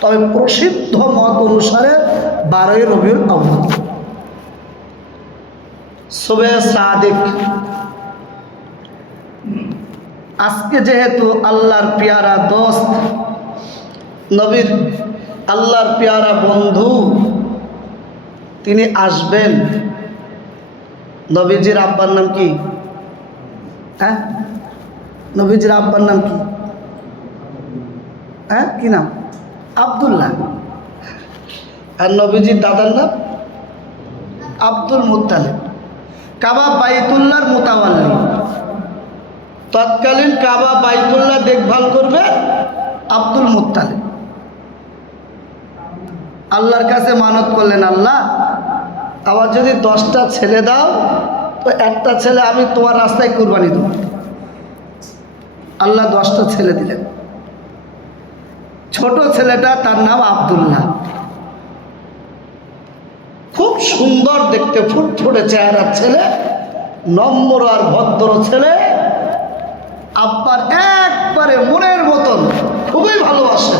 তবে প্রসিদ্ধ মত অনুসারে 12ই রবিউল আউয়াল। সুবে সাদিক। আজকে যেহেতু আল্লাহর পেয়ারা দোস্ত, নবীর আল্লাহর পেয়ারা বন্ধু তিনি আসবেন। নবীজির আব্বার নাম কি? হ্যাঁ, নবীজির আব্বার নাম কি? হ্যাঁ, কি নাম? আব্দুল্লাহ। আর নবীজির দাদার নাম আব্দুল মুত্তালিব। কাবা বাইতুল্লাহর মুতাওয়াল্লি, তৎকালীন কাবা বাইতুল্লাহ দেখভাল করবে আব্দুল মুত্তালিব। আল্লাহর কাছে মানত করলেন, আল্লাহ আমার যদি 10টা ছেলে দাও তো একটা ছেলে আমি তোমার রাস্তায় কুরবানি দেব। আল্লাহ 10টা ছেলে দিলেন। ছোট ছেলেটা তার নাম আব্দুল্লাহ, খুব সুন্দর দেখতে, ফুটফুটে চেহারার ছেলে, নম্র আর ভদ্র ছেলে, আব্বার একবারে মনের মতন, খুবই ভালোবাসে।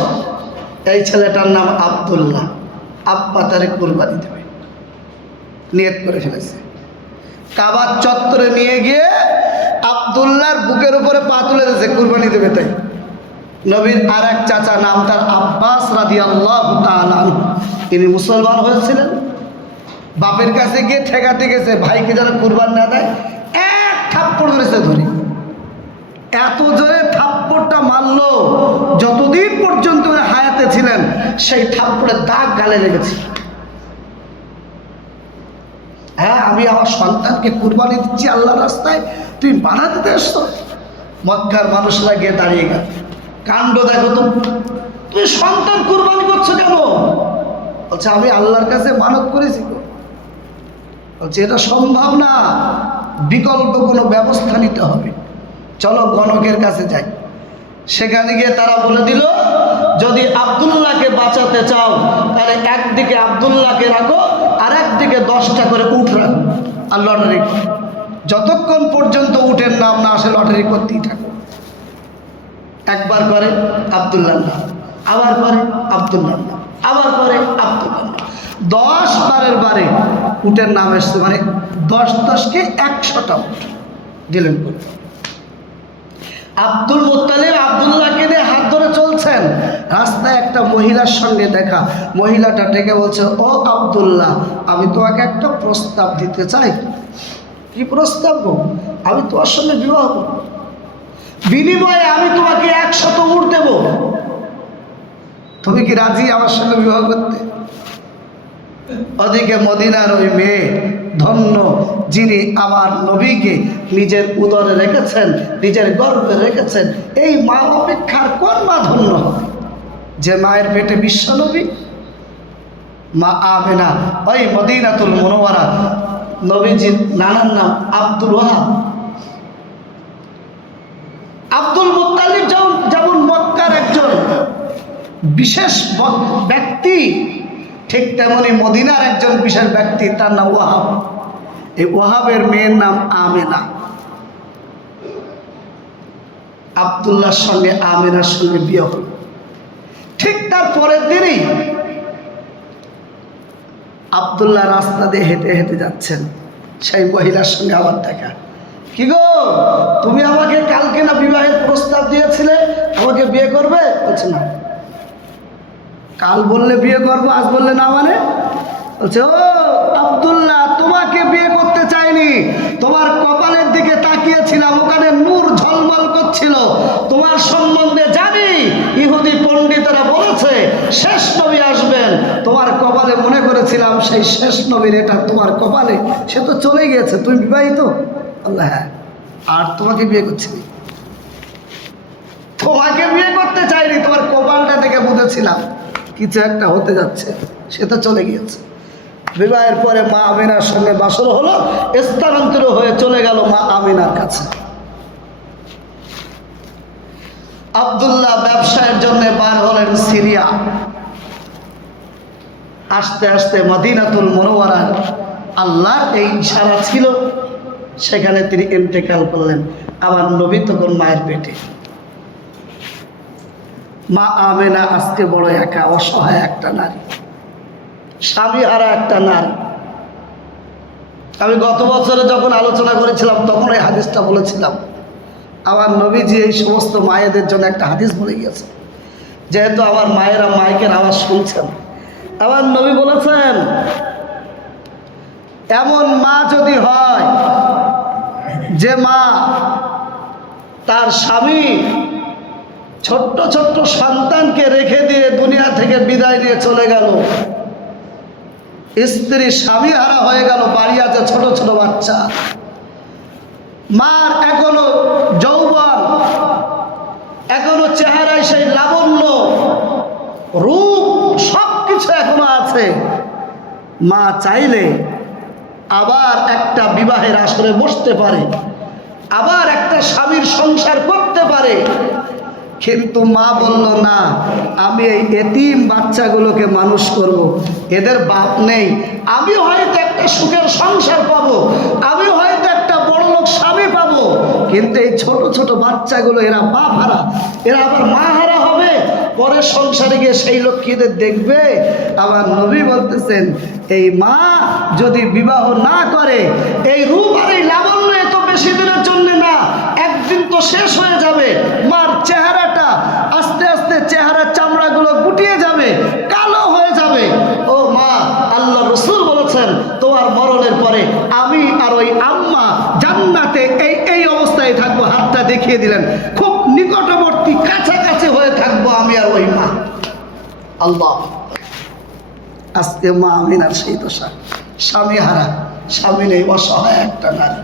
এই ছেলেটার নাম আব্দুল্লাহ। আব্বা তারে কুরবানি দেবে নিয়ত করে ফেলেছে। কাবার চত্বরে নিয়ে গিয়ে আব্দুল্লাহর বুকের উপরে পা তুলে দিয়েছে, কুরবানি দেবে। তাই নবীর আর এক চাচা, নাম তার আব্বাস রাদিয়াল্লাহু তাআলা আনহু, তিনি মুসলমান হয়েছিলেন। বাপের কাছে গিয়ে ঠেকাতে গেছে, ভাইকে যেন কুরবান না দেয়, এক থাপ্পড় ধরেছে ধরে। এত জোরে থাপ্পড়টা মারলো, যতদিন পর্যন্ত হায়াতে ছিলেন সেই থাপ্পড়ের দাগ গালে লেগেছে। হ্যাঁ, আমি আমার সন্তানকে কুরবানি দিচ্ছি আল্লাহর রাস্তায়, তুমি বাধা দিতে এসছো? মক্কার মানুষরা গিয়ে দাঁড়িয়ে গেল, কাণ্ড দেখো তো, তুমি সন্তান কুরবানি করছো কেন? বলছে আমি আল্লাহর কাছে মানত করেছি। বলছে এটা সম্ভব না, বিকল্প কোনো ব্যবস্থা নিতে হবে, চলো গণকের কাছে যাই। সেখানে গিয়ে তারা বলে দিল, যদি আব্দুল্লাহকে বাঁচাতে চাও তাহলে একদিকে আব্দুল্লাহকে রাখো আর একদিকে 10টা করে উট রাখো, আর লটারি করো। যতক্ষণ পর্যন্ত উটের নাম না আসে লটারি করতেই থাকো। একবার করে আব্দুল্লাহ নাম, আবার করে আব্দুল্লাহ নাম, আবার করে আব্দুল্লাহ নাম। 10 বারের বারে উটের নাম এসছে, মানে 10কে 100টা উট দিলেন করে। আব্দুল মুত্তালিব আব্দুল্লাহকে নিয়ে হাত ধরে চলছেন, রাস্তায় একটা মহিলার সঙ্গে দেখা। মহিলাটা ডেকে বলছে, ও আব্দুল্লাহ, আমি তোমাকে একটা প্রস্তাব দিতে চাই। কি প্রস্তাব গো? আমি তোমার সঙ্গে বিবাহ করব, বিনিময়ে আমি তোমাকে 100 উট দেব। তুমি কি রাজি আমার সঙ্গে বিবাহ করতে? ওদিকে মদিনার ওই মেয়ে ধন্য, যিনি আমার নবীকে নিজের উদরে রেখেছেন, নিজের গর্ভে রেখেছেন। এই মা অপেক্ষার কোন মা ধন্য হবে যে মায়ের পেটে বিশ্ব নবী? মা আমেনা, ওই মদিনাতুল মুনাওয়ারা। নবীজির নানার নাম আব্দুল ওয়াহাব। আব্দুল মুত্তালিব যেমন মক্কার একজন বিশেষ ব্যক্তি, ঠিক তেমনি মদিনার একজন বিশেষ ব্যক্তি, তার নাম ওয়াহাব। এই ওয়াহাবের মেয়ের নাম আমেনা। আব্দুল্লাহর সঙ্গে আমেনার সঙ্গে বিয়ে হল। ঠিক তার পরের দিনই আব্দুল্লাহ রাস্তা দিয়ে হেঁটে হেঁটে যাচ্ছেন, সেই মহিলার সঙ্গে আবার দেখা। কি গো, তুমি আমাকে কালকে না বিবাহের প্রস্তাব দিয়েছিলে, আমাকে বিয়ে করবে? বলছে না। কাল বললে বিয়ে করবো, আজ বললে না মানে? বলছে, ও আব্দুল্লাহ, তোমাকে বিয়ে করতে চাইনি, তোমার কপালের দিকে তাকিয়েছিলাম, ওখানে নূর ঝলমল করছিল। তোমার সম্বন্ধে জানি, ইহুদি পণ্ডিতরা বলেছে শেষ নবী আসবেন। তোমার কপালে মনে করেছিলাম সেই শেষ নবীর এটা তোমার কপালে, সে তো চলে গিয়েছে, তুমি বিবাহিত? আল্লাহ, হ্যাঁ। আর তোমাকে বিয়ে করছি? তোমাকে বিয়ে করতে চাইনি, তোমার কপালটা দেখে বুঝেছিলাম কিছু একটা হতে যাচ্ছে, সে তো চলে গিয়েছে। বিবাহের পরে মা আমিনার সঙ্গে বাসর হলো, স্থানান্তর হয়ে চলে গেল মা আমিনার কাছে। আব্দুল্লাহ ব্যবসায়ের জন্য বার হলেন সিরিয়া। আস্তে আস্তে মদিনাতুল মুনাওয়ারা, আল্লাহর এই ইশারা ছিল, সেখানে তিনি ইন্তেকাল করলেন। আবার নবী তখন মায়ের পেটে। মা আমেনা আজকে বড় একা, অসহায় একটা নারী, স্বামী হারা একটা নারী। আমি গত বছরে যখন আলোচনা করেছিলাম তখন এই হাদিসটা বলেছিলাম। আমার নবীজি এই সমস্ত মায়েদের জন্য একটা হাদিস বলে গিয়েছে। যেহেতু আমার মায়েরা মাইকের আওয়াজ শুনছেন, আমার নবী বলেছেন, এমন মা যদি হয় যে মা তার স্বামী ছোট্ট ছোট্ট সন্তানকে রেখে দিয়ে দুনিয়া থেকে বিদায় নিয়ে চলে গেল, স্ত্রী স্বামী হারা হয়ে গেল, বাড়ি আছে ছোট ছোট বাচ্চা, মার এখনো যৌবন, এখনো চেহারায় সেই লাবণ্য রূপ সবকিছু এখনো আছে, মা চাইলে আবার একটা বিবাহের আসরে বসতে পারে, আবার একটা স্বামীর সংসার করতে পারে। কিন্তু মা বলল না, আমি এই এতিম বাচ্চাগুলোকে মানুষ করব, এদের বাপ নেই, আমি হয়তো একটা সুখের সংসার পাবো, আমি হয়তো একটা বড়লোক স্বামী পাবো, কিন্তু এই ছোট ছোট বাচ্চাগুলো এরা বাপ হারা, এরা আবার মা হারা হবে, পরের সংসারে গিয়ে সেই লোক কি এদের দেখবে? আমার নবী বলতেছেন, এই মা যদি বিবাহ না করে, এই রূপ আর এই লাবণ্য এত বেশি দিনের জন্য না, একদিন তো শেষ হয়ে যাবে। মার চেহারাটা আস্তে আস্তে চেহারার চামড়াগুলো গুটিয়ে যাবে, কালো হয়ে যাবে। ও মা, আল্লাহ রসুল বলেছেন তোমার মরণের পরে আমি আর ওই আম্মা জান্নাতে এই অবস্থায় থাকবো। হাতটা দেখিয়ে দিলেন, খুব নিকটবর্তী কাছাকাছি হয়ে থাকবো আমি আর ওই মা। আল্লাহ, আজকে মা আমিনার সেই দশা, স্বামী হারা, স্বামী নেই, অসহায় একটা নারী।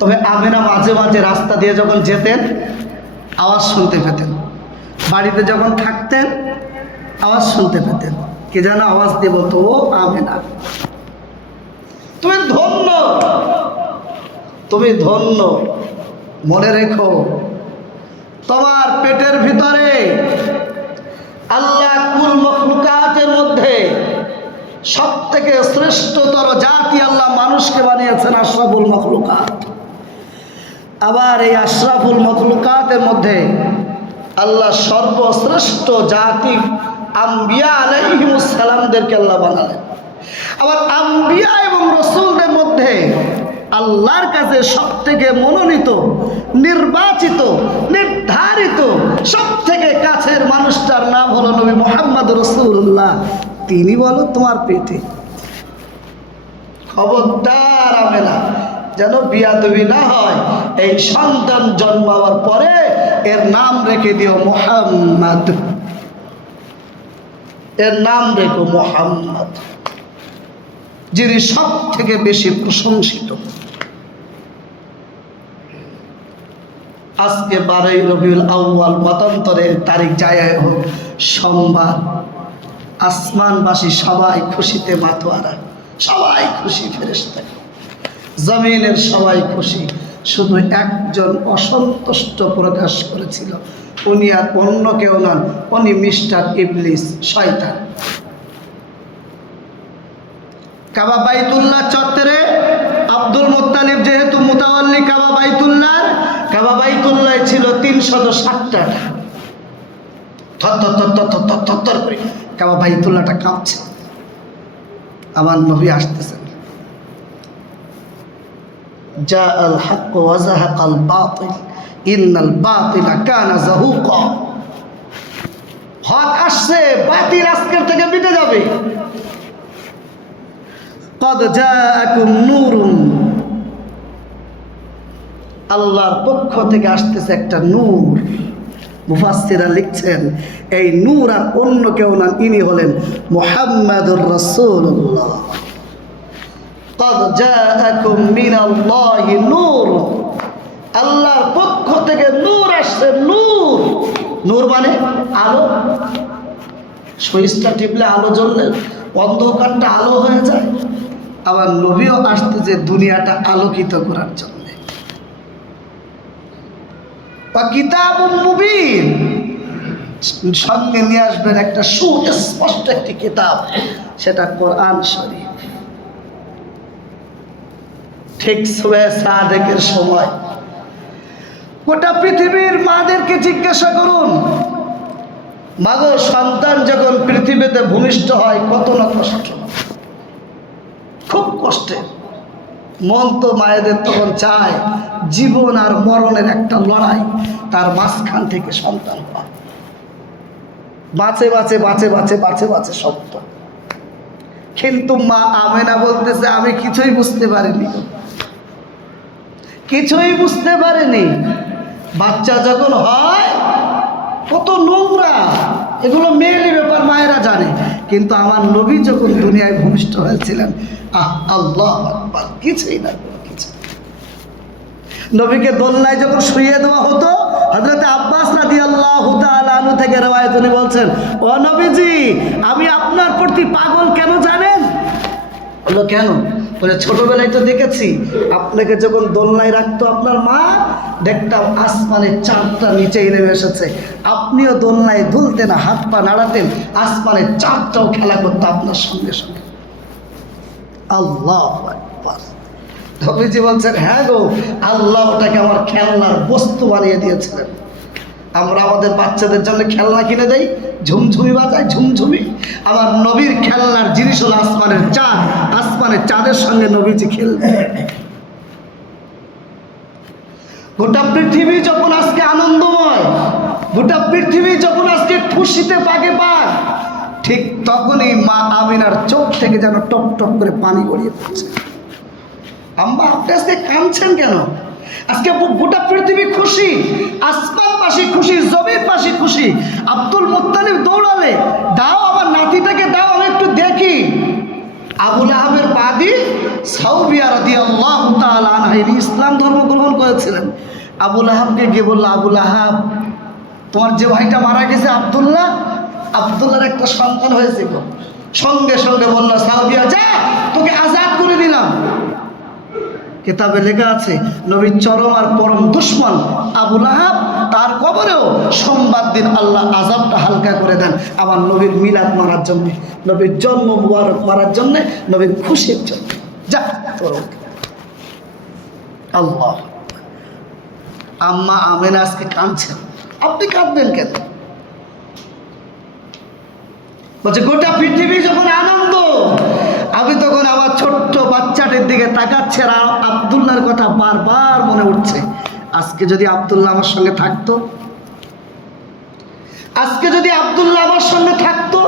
তবে আমিনা মাঝে মাঝে রাস্তা দিয়ে যখন যেতেন আওয়াজ শুনতে পেতেন, বাড়িতে যখন থাকতেন আওয়াজ শুনতে পেতেন, কে যেন আওয়াজ দিয়ে বলতো, ও আমিনা তুমি ধন্য, তুমি ধন্য। মনে রেখো, তোমার পেটের ভিতরে আল্লাহ কুল মখলুকাতের মধ্যে সব থেকে শ্রেষ্ঠতর জাতি আল্লাহ মানুষকে বানিয়েছেন, আশরাফুল মখলুকাত। আবার এই আশরাফুল মখলুকাতের মধ্যে আল্লাহ সর্বশ্রেষ্ঠ জাতি আম্বিয়া আলাইহিমুস সালামদেরকে আল্লাহ বানালেন। আবার আম্বিয়া এবং রসুলদের মধ্যে আল্লাহর কাছে সব থেকে মনোনীত, নির্বাচিত, নির্ধারিত সব থেকে কাছের মানুষটার নাম হলো নবী মুহাম্মদ রাসূলুল্লাহ। তিনি বলো তোমার পেটে, খবরদার আমেনা যেন বিয়াদবি না হয়। এই সন্তান জন্মাবার পরে এর নাম রেখে দিও মুহাম্মদ, এর নাম রেখো মুহাম্মদ, যিনি সব থেকে বেশি প্রশংসিত। আজকে 12ই রবিউল আউয়াল, মতান্তরের তারিখ যায় হোক সোমবার, আসমানবাসী সবাই খুশিতে মাতোয়ারা, সবাই খুশি, ফেরেশতা জমিনের সবাই খুশি। শুধু একজন অসন্তুষ্ট প্রকাশ করেছিল, উনি আর অন্য কেউ নন, উনি মিস্টার ইবলিস, শয়তান। কাবা বাইতুল্লাহ চত্বরে আব্দুল মুত্তালিব যেহেতু মুতাওয়াল্লি কাবা বাইতুল্লাহর, কাবা বাইতুল্লাহ ছিল 360টা, থর করে কাবা বাইতুল্লাহটা কাঁপছে। আমার নবী আসতেছেন, জাআল হক ওয়া যাহাকাল বাতিল ইন্নাল বাতিলা কানা যাহুকা। হক আসছে, বাতিল আজকের থেকে মিটে যাবে। কদ জাআকুম নূরুন, আল্লাহর পক্ষ থেকে আসতেছে একটা নূর। মুফাসসিররা লিখছেন এই নূর আর অন্য কেউ না, ইনি হলেন মুহাম্মাদুর রাসূলুল্লাহ। কদ জাআকুম মিনাল্লাহি নূর, আল্লাহর পক্ষ থেকে নূর আসছে। নূর, নূর মানে আলো। সুইচটা টিপলে আলো জ্বললে অন্ধকারটা আলো হয়ে যায়। আবার নবীও আসতেছে দুনিয়াটা আলোকিত করার জন্য। কিতাবুম মুবিন, সঙ্গে নিয়ে আসবেন একটা সুস্পষ্ট একটি কিতাব, সেটা কোরআন শরীফ। ঠিক সুবহে সাদেকের সময় গোটা পৃথিবীর মাদেরকে জিজ্ঞাসা করুন, মাগো সন্তান যখন পৃথিবীতে ভূমিষ্ঠ হয় কত না কষ্ট, খুব কষ্টের। মন তো মায়েদের তখন চায় জীবন আর মরণের একটা লড়াই, তার মাঝখান থেকে সন্তান পায়। বাঁচে বাঁচে বাঁচে বাঁচে বাঁচে বাঁচে সত্য। কিন্তু মা আমেনা বলতেছে আমি কিছুই বুঝতে পারিনি, কিছুই বুঝতে পারিনি। বাচ্চা যখন হয় কত নোংরা, এগুলো মেয়েলি ব্যাপার, মায়েরা জানে। কিন্তু আমার নবী যখন দুনিয়ায় ভূমিষ্ঠ হয়েছিলেন, আল্লাহ আকবার, কিছুই না, কিছু। নবীকে দোলনায় যখন শুইয়ে দেওয়া হতো, হযরত আব্বাস রাদিয়াল্লাহু তাআলা আনহু থেকে রওয়ায়াত উনি বলছেন, ও নবীজি আমি আপনার প্রতি পাগল কেন জানেন? বললো কেন? বলে ছোটবেলায় তো দেখেছি আপনাকে যখন দোলনায় রাখতো আপনার মা, দেখতাম আসমানের চাঁদটা নিচেই নেমে এসেছে, আপনিও দোলনায় দুলতেন, হাত পা নাড়াতেন, আসমানের চাঁদটাও খেলা করতো আপনার সঙ্গে সঙ্গে। আল্লাহু আকবার। নবীজি বলছেন হ্যাঁ গো, আল্লাহ ওটাকে আমার খেলনার বস্তু বানিয়ে দিয়েছিলেন। আমরা আমাদের বাচ্চাদের জন্য খেলনা কিনে দেই, ঝুমঝুমি বাজাই, ঝুমঝুমি। আমার নবীর খেলনার জিনিস হলো আসমানের চাঁদ, আসমানের চাঁদের সঙ্গে নবীজি খেলবে। গোটা পৃথিবী যখন আজকে আনন্দময়, গোটা পৃথিবী যখন আজকে খুশিতে পাকে পাক, ঠিক তখনই মা আমিনার চোখ থেকে যেন টপ টপ করে পানি গড়িয়ে পড়ছে। আম্মা আপনি আজকে কাঁদছেন কেন? আজকে গোটা পৃথিবী খুশি, আসমানবাসী খুশি, জমিনবাসী খুশি। আব্দুল মুত্তালিব দৌড়ালে, দাও আমার নাতিটাকে দাও, আমি একটু দেখি। আবু লাহাবের বাদী সাউবিয়া রাদিয়াল্লাহু তাআলা আনহা ইসলাম ধর্ম গ্রহণ করেছিলেন। আবু লাহাবকে গিয়ে বলল, আবু লাহাব তোমার যে ভাইটা মারা গেছে আব্দুল্লাহ, আব্দুল্লাহর একটা সন্তান হয়েছে গো। সঙ্গে সঙ্গে বলল, সাউবিয়া যা, তোকে আজাদ করে দিলাম। কিতাবে লেখা আছে নবীর চরম আর পরম দুশমন আবু লাহাব, তার কবরেও সোমবার দিন আল্লাহ আযাবটা হালকা করে দেন আমার নবীর মিলাদ মারার জন্য, নবীর জন্ম মুবারক মারার জন্য, নবীর খুশির জন্য। যা তোর আল্লাহ। আম্মা আমেনা আজকে কাঁদছেন, আপনি কাঁদবেন কেন? বলছে গোটা পৃথিবী যখন আনন্দ, আমি তখন আমার ছোট্ট বাচ্চাটির দিকে তাকাচ্ছি আর আব্দুল্লাহর কথা বারবার মনে উঠছে। আজকে যদি আব্দুল্লাহ আমার সঙ্গে থাকতো, আজকে যদি আব্দুল্লাহ আমার সঙ্গে থাকতো,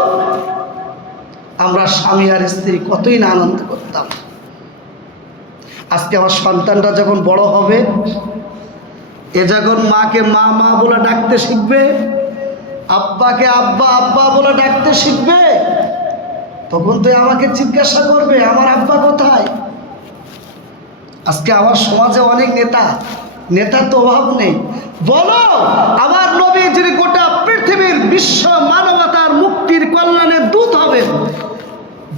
আমরা স্বামী আর স্ত্রী কতই না আনন্দ করতাম। আজকে আমার সন্তানরা যখন বড় হবে, এ যখন মাকে মা মা বলে ডাকতে শিখবে, আব্বাকে আব্বা আব্বা বলে ডাকতে শিখবে, তখন তো আমাকে জিজ্ঞাসা করবে আমার আব্বা কোথায়। আজকে আমার সমাজে অনেক নেতার তো অভাব নেই। বলো আমার নবী যিনি গোটা পৃথিবীর বিশ্ব মানবতার মুক্তির কল্যাণের দূত হবেন,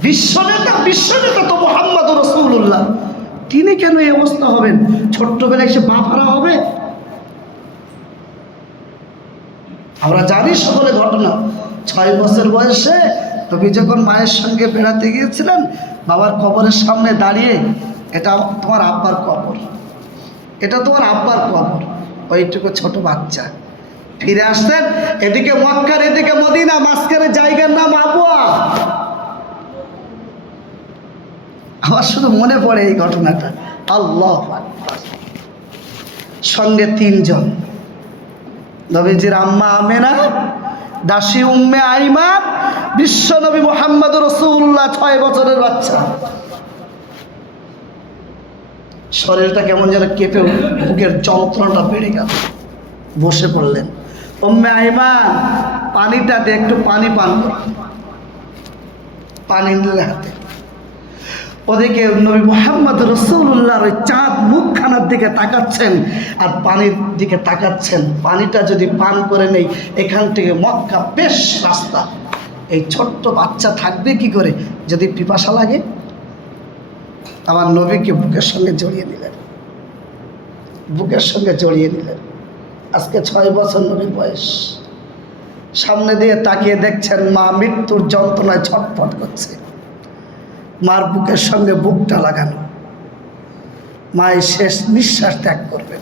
বিশ্বনেতা তো মুহাম্মদুর রাসূলুল্লাহ, তিনি কেন এই অবস্থা হবেন? ছোট্টবেলায় সে বাপারা হবে। আমরা জানি সকলে ঘটনা। 6 বছর বয়সে নবী যখন মায়ের সঙ্গে বেড়াতে গিয়েছিলেন, বাবার কবরের সামনে দাঁড়িয়ে, এটা তোমার আব্বার কবর, এটা তোমার আব্বার কবর, ওইটুকু ছোট বাচ্চা ফিরে আসতেন। এদিকে মক্কার, এদিকে মদিনা, মাঝখানে জায়গার নাম আবুয়া। আমার শুধু মনে পড়ে এই ঘটনাটা। আল্লাহু আকবার। সঙ্গে 3 জন, নবীজির আম্মা আমেনা, দাসী উম্মে আইমান, বিশ্ব নবী মুহাম্মদুর রাসূলুল্লাহ 6 বছরের বাচ্চা। শরীরটা কেমন যেন কেঁপে, বুকের যন্ত্রণাটা বেড়ে গেল। বসে পড়লেন। উম্মে আইমান পানিটা দিয়ে একটু পানি পান করো, পানি নিলে হাতে। ওদিকে নবী মুহাম্মদ রাসূলুল্লাহর ওই চাঁদ মুখখানার দিকে তাকাচ্ছেন আর পানির দিকে তাকাচ্ছেন। পানিটা যদি পান করে নেই, এখান থেকে মক্কা বেশ রাস্তা, এই ছোট্ট বাচ্চা থাকবে কি করে যদি পিপাসা লাগে? আমার নবীকে বুকের সঙ্গে জড়িয়ে নিলেন, বুকের সঙ্গে জড়িয়ে নিলেন। আজকে 6 বছর নবীর বয়স। সামনে দিয়ে তাকিয়ে দেখছেন মা মৃত্যুর যন্ত্রণায় ছটফট করছে, মার বুকের সঙ্গে বুকটা লাগানো, মায়ের শেষ নিঃশ্বাস ত্যাগ করবেন।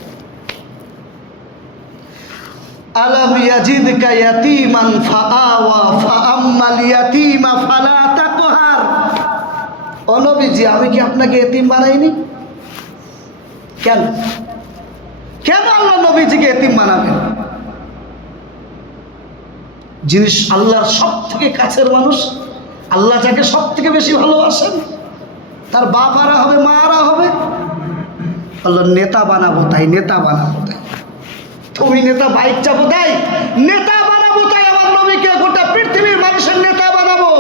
আলাম ইয়াজিদকা ইয়াতীমান ফাআওয়া ফাআম্মাল ইয়াতীমা ফালা তাকহার। ও নবীজি, আমি কি আপনাকে এতিম বানাইনি? কেন কেন আল্লাহ নবীজিকে এতিম বানাবেন? জিনিস আল্লাহর সব থেকে কাছের মানুষ, আল্লাহ যাকে সব থেকে বেশি ভালোবাসেন, তার বাবারা হবে, মারা হবে, আল্লাহ নেতা বানাবো তাই, নেতা বানাবো তাই। তুমি নেতা বাইক চাপো তাই, নেতা বানাবো তাই আমার নবীকে গোটা পৃথিবীর মানুষের নেতা বানাবো।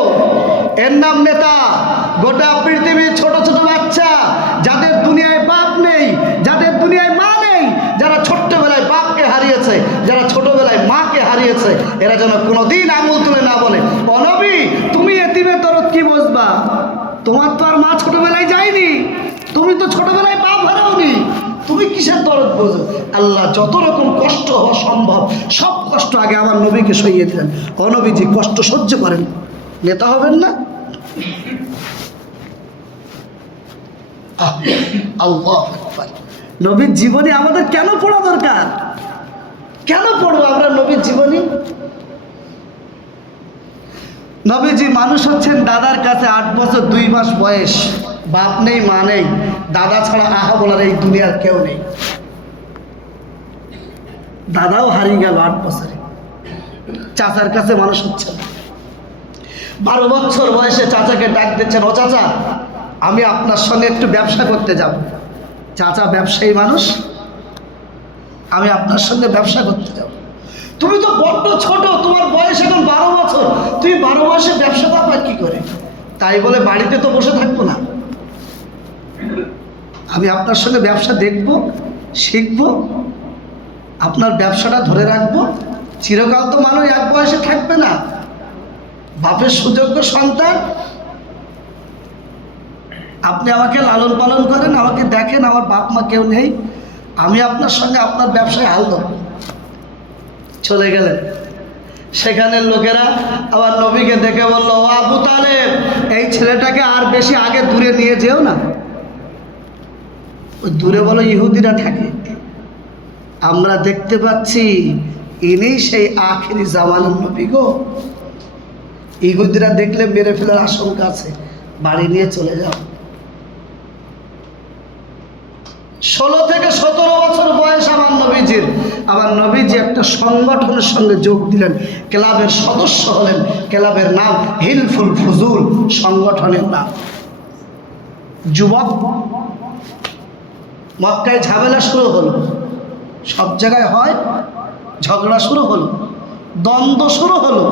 এর নাম নেতা। গোটা পৃথিবীর ছোট ছোট বাচ্চা যাদের দুনিয়ায় বাপ নেই, যাদের দুনিয়ায় মা নেই, যারা ছোট্টবেলায় বাপকে হারিয়েছে, যারা ছোটবেলায় মাকে হারিয়েছে, এরা যেন কোনোদিন আঙুল তুলে না বলে ও নবী তুমি এতিমের দরদ কি বুঝবা? তোমার তো আর মা ছোটবেলায় যায়নি, তুমি তো ছোটবেলায় বাপ হারাওনি, তুমি কিসের দরদ বোঝো? আল্লাহ যত রকম কষ্ট হওয়া সম্ভব সব কষ্ট আগে আমার নবীকে সইয়ে দিলেন। ও নবীজি কষ্ট সহ্য করেন, নেতা হবেন না? আল্লাহ আকবার। নবীর জীবনী আমাদের কেন পড়া দরকার? কেন পড়বো আমরা নবীর জীবনী? নবীজি মানুষ হচ্ছেন দাদার কাছে 8 বছর 2 মাস বয়স, বাপ নেই মা নেই, দাদা ছাড়া আহা বলার এই দুনিয়ার কেউ নেই। দাদাও হারিয়ে গেল 8 বছরে। চাচার কাছে মানুষ হচ্ছে 12 বছর বয়সে চাচাকে ডাক দিচ্ছেন, ও চাচা আমি আপনার সঙ্গে একটু ব্যবসা করতে যাব। চাচা ব্যবসায়ী মানুষ, আমি আপনার সঙ্গে ব্যবসা করতে যাব। তুমি তো বড্ড ছোট, তোমার বয়স এখন 12 বছর, তুমি 12 বয়সে ব্যবসা করবে কি করে? তাই বলে বাড়িতে তো বসে থাকবো না, আমি আপনার সঙ্গে ব্যবসা দেখব, শিখব, আপনার ব্যবসাটা ধরে রাখবো। চিরকাল তো মানুষ এক বয়সে থাকবে না, বাপের সুযোগ্য সন্তান। আপনি আমাকে লালন পালন করেন, আমাকে দেখেন, আমার বাপ মা কেউ নেই, আমি আপনার সঙ্গে আপনার ব্যবসায় হাল ধরব। চলে গেলেন। সেখানের লোকেরা আবার নবীকে দেখে বললো, ও আবু তালেব এই ছেলেটাকে আর বেশি আগে দূরে নিয়ে যেও না। ওই দূরে বলো ইহুদিরা থাকে, আমরা দেখতে পাচ্ছি ইনি সেই আখেরি জামানার নবী গো। ইহুদিরা দেখলে মেরে ফেলার আশঙ্কা আছে, বাড়ি নিয়ে চলে যাও। 16 থেকে 17 বছর বয়স আমার নবীজির। আমার নবীজি একটা সংগঠনের সঙ্গে যোগ দিলেন, ক্লাবের সদস্য হলেন। ক্লাবের নাম হিলফুল ফুজুল, সংগঠনের নাম। যুবক, মক্কায় ঝামেলা শুরু হলো, সব জায়গায় হয়, ঝগড়া শুরু হলো, দ্বন্দ্ব শুরু হলো।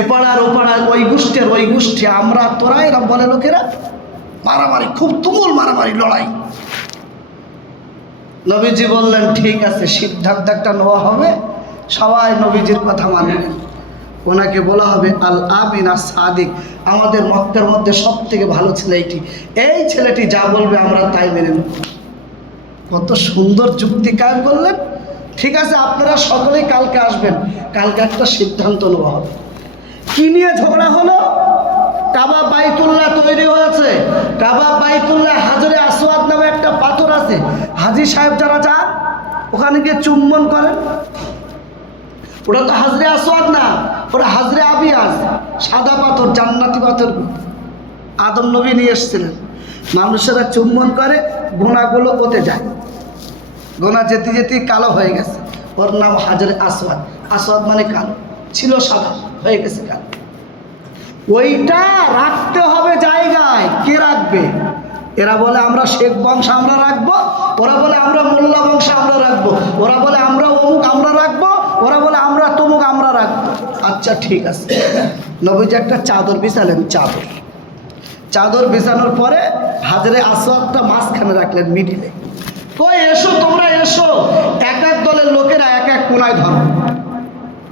এপাড়ার ওপাড়ার, ওই গোষ্ঠীর ওই গোষ্ঠী, আমরা তোরা, এরম বলে লোকেরা, মারামারি, খুব তুমুল মারামারি, লড়াই। নবীজি বললেন ঠিক আছে, সিদ্ধান্ত একটা নেওয়া হবে, সবাই নবীজির কথা মানবেন। ওনাকে বলা হবে আল আমিন আর সাদিক, আমাদের মক্কার মধ্যে সব থেকে ভালো ছেলে এইটি, এই ছেলেটি যা বলবে আমরা তাই মেনে নেব। কত সুন্দর যুক্তি কায়েম করলেন। ঠিক আছে, আপনারা সকলেই কালকে আসবেন, কালকে একটা সিদ্ধান্ত নেওয়া হবে। কি নিয়ে ঝগড়া হলো? কাবা বাইতুল্লাহ তৈরি হয়েছে, কাবা বাইতুল্লাহ হাজরে আসওয়াদ নামে একটা পাথর আছে, হাজি সাহেব যারা যান ওখানে গিয়ে চুম্বন করেন। ওটা তো হাজরে আসওয়াদ না, ওটা হাজরে আবিয়াজ, সাদা পাথর, জান্নাতি পাথর। আদম নবী নিয়ে এসেছিলেন। মানুষেরা চুম্বন করে, গোনাগুলো ওতে যায়, গোনা যেতে যেতে কালো হয়ে গেছে, ওর নাম হাজরে আসওয়াদ। আসওয়াদ মানে কালো, ছিল সাদা, হয়ে গেছে কালো। ওইটা রাখতে হবে জায়গায়। কে রাখবে? এরা বলে আমরা শেখ বংশ আমরা রাখবো, ওরা বলে আমরা মোল্লা বংশ আমরা রাখবো, ওরা বলে আমরা অমুক আমরা রাখবো, ওরা বলে আমরা তমুক আমরা রাখবো। আচ্ছা ঠিক আছে, নবীজি একটা চাদর বিছালেন, চাদর বিছানোর পরে হাজরে আসওয়াদটা মাঝখানে রাখলেন, মিডিলে। কই এসো, তোমরা এসো। এক এক দলের লোকেরা এক এক কোনায় ধরো,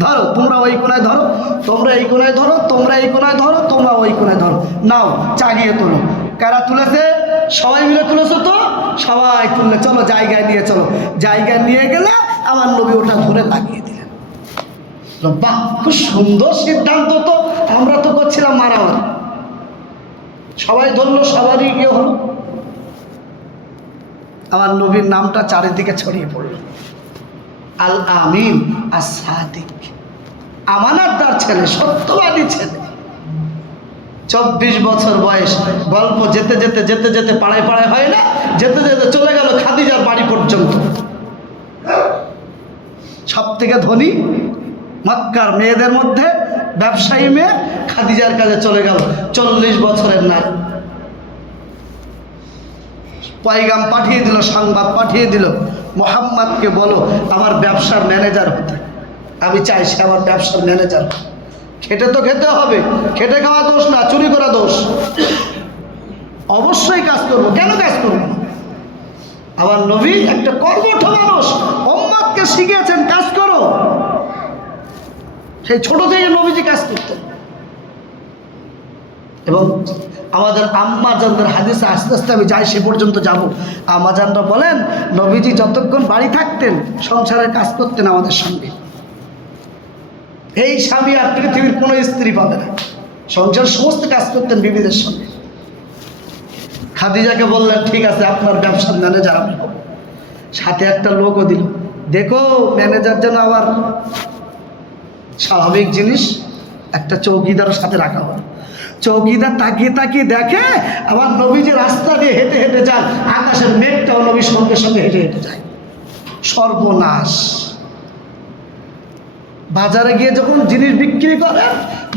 ধরো তোমরা ওই কোনায় ধরো, তোমরা এই কোনায় ধরো, তোমরা এই কোনায় ধরো, তোমরা ওই কোনায় ধরো, নাও চাগিয়ে তোলো। কারা তুলেছে? সবাই মিলে তুলেছো তো? সবাই তুললে, চলো জায়গায় নিয়ে চলো। জায়গায় নিয়ে গেলে আমার নবী ওটা ধরে লাগিয়ে দিলেন। বাহ, খুব সুন্দর সিদ্ধান্ত তো, আমরা তো করছিলাম মারামারি। সবাই ধরলো, সবারই গিয়ে হলো। আমার নবীর নামটা চারিদিকে ছড়িয়ে পড়ল। আল আমিন আস-সাদিক, আমানতদার ছেলে, সত্যবাদী ছেলে। 24 বছর বয়স। গল্প যেতে যেতে যেতে যেতে পাড়ায় পাড়ায় হয় না, যেতে যেতে চলে গেল খাদিজার বাড়ি পর্যন্ত। সব থেকে ধনী মক্কার মেয়েদের মধ্যে ব্যবসায়ী মেয়ে খাদিজার কাছে চলে গেল। 40 বছরের নারী। পয়গাম পাঠিয়ে দিল, সংবাদ পাঠিয়ে দিল, মুহাম্মদকে বলো আমার ব্যবসার ম্যানেজার হতে, আমি চাই সে আমার ব্যবসার ম্যানেজার। খেটে তো খেতে হবে, খেটে খাওয়া দোষ না, চুরি করা দোষ। অবশ্যই কাজ করবো, কেন কাজ করবো? আমার নবী একটা কর্মঠ মানুষ, উম্মতকে শিখিয়েছেন কাজ করো। সেই ছোট থেকে নবীজি কাজ করতেন। এবং আমাদের আম্মা জানদের হাদিসে আস্তে আস্তে আমি যাই সে পর্যন্ত যাব। আম্মা জানরা বলেন নবীজি যতক্ষণ বাড়ি থাকতেন সংসারের কাজ করতেন আমাদের সঙ্গে। এই স্বামী আর পৃথিবীর কোনো স্ত্রী পাবে না, সংসার সমস্ত কাজ করতেন বিবিদের সঙ্গে। খাদিজাকে বললেন ঠিক আছে আপনার ব্যবসার ম্যানেজার আমি হব। সাথে একটা লোকও দিল, দেখো ম্যানেজার যেন আবার স্বাভাবিক জিনিস, একটা চৌকিদারের সাথে রাখা হয়। চৌকিদার তাকিয়ে তাকিয়ে দেখে আবার নবীজি রাস্তা দিয়ে হেঁটে হেঁটে যান, আকাশের মেঘটাও নবীর সঙ্গে সঙ্গে হেঁটে হেঁটে যায়। সর্বনাশ। বাজারে গিয়ে যখন জিনিস বিক্রি করে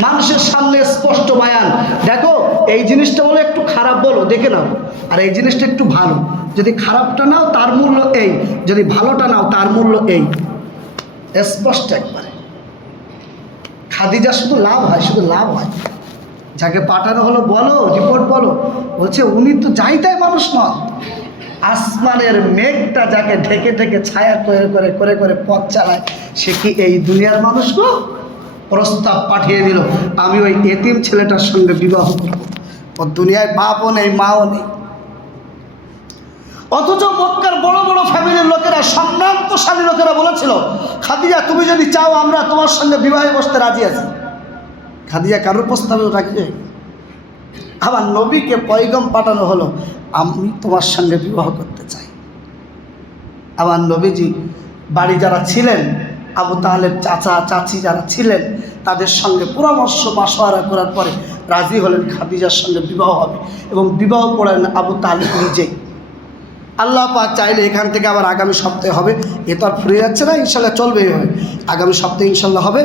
মানুষের সামনে স্পষ্ট বয়ান, দেখো এই জিনিসটা বলে একটু খারাপ বলো দেখে নাও, আর এই জিনিসটা একটু ভালো, যদি খারাপটা নাও তার মূল্য এই, যদি ভালোটা নাও তার মূল্য এই, স্পষ্ট একবারে। খাদিজা শুধু লাভ হয়, শুধু লাভ হয়। যাকে পাঠানো হলো বলো, রিপোর্ট বলো, বলছে উনি তো যাই তাই মানুষ নন। আসমানের মেঘটা যাকে ঢেকে ঢেকে ছায়া করে করে করে করে পথ চালায়, সে কি এই দুনিয়ার মানুষ গো? প্রস্তাব পাঠিয়ে দিল, আমি ওই এতিম ছেলেটার সঙ্গে বিবাহ করব। ওর দুনিয়ায় বাপও নেই, মাও নেই। অথচ মক্কার বড় বড় ফ্যামিলির লোকেরা, সম্ভ্রান্তশালী লোকেরা বলেছিল খাদিজা তুমি যদি চাও আমরা তোমার সঙ্গে বিবাহে বসতে রাজি আছি। খাদিজা কারোর প্রস্তাবেও রাখবে। আবার নবীকে পয়গম পাঠানো হলো, আমি তোমার সঙ্গে বিবাহ করতে চাই। আমার নবীজি বাড়ি যারা ছিলেন, আবু তালেব চাচা চাচি যারা ছিলেন, তাদের সঙ্গে পরামর্শ মাশওয়ারা করার পরে রাজি হলেন খাদিজার সঙ্গে বিবাহ হবে। এবং বিবাহ পড়েন আবু তালেব নিজেই। আল্লাহ পাক চাইলে এখান থেকে আবার আগামী সপ্তাহে হবে। এ তো আর ফুরিয়ে যাচ্ছে না, ইনশাল্লাহ চলবে। আগামী সপ্তাহে ইনশাল্লাহ হবে।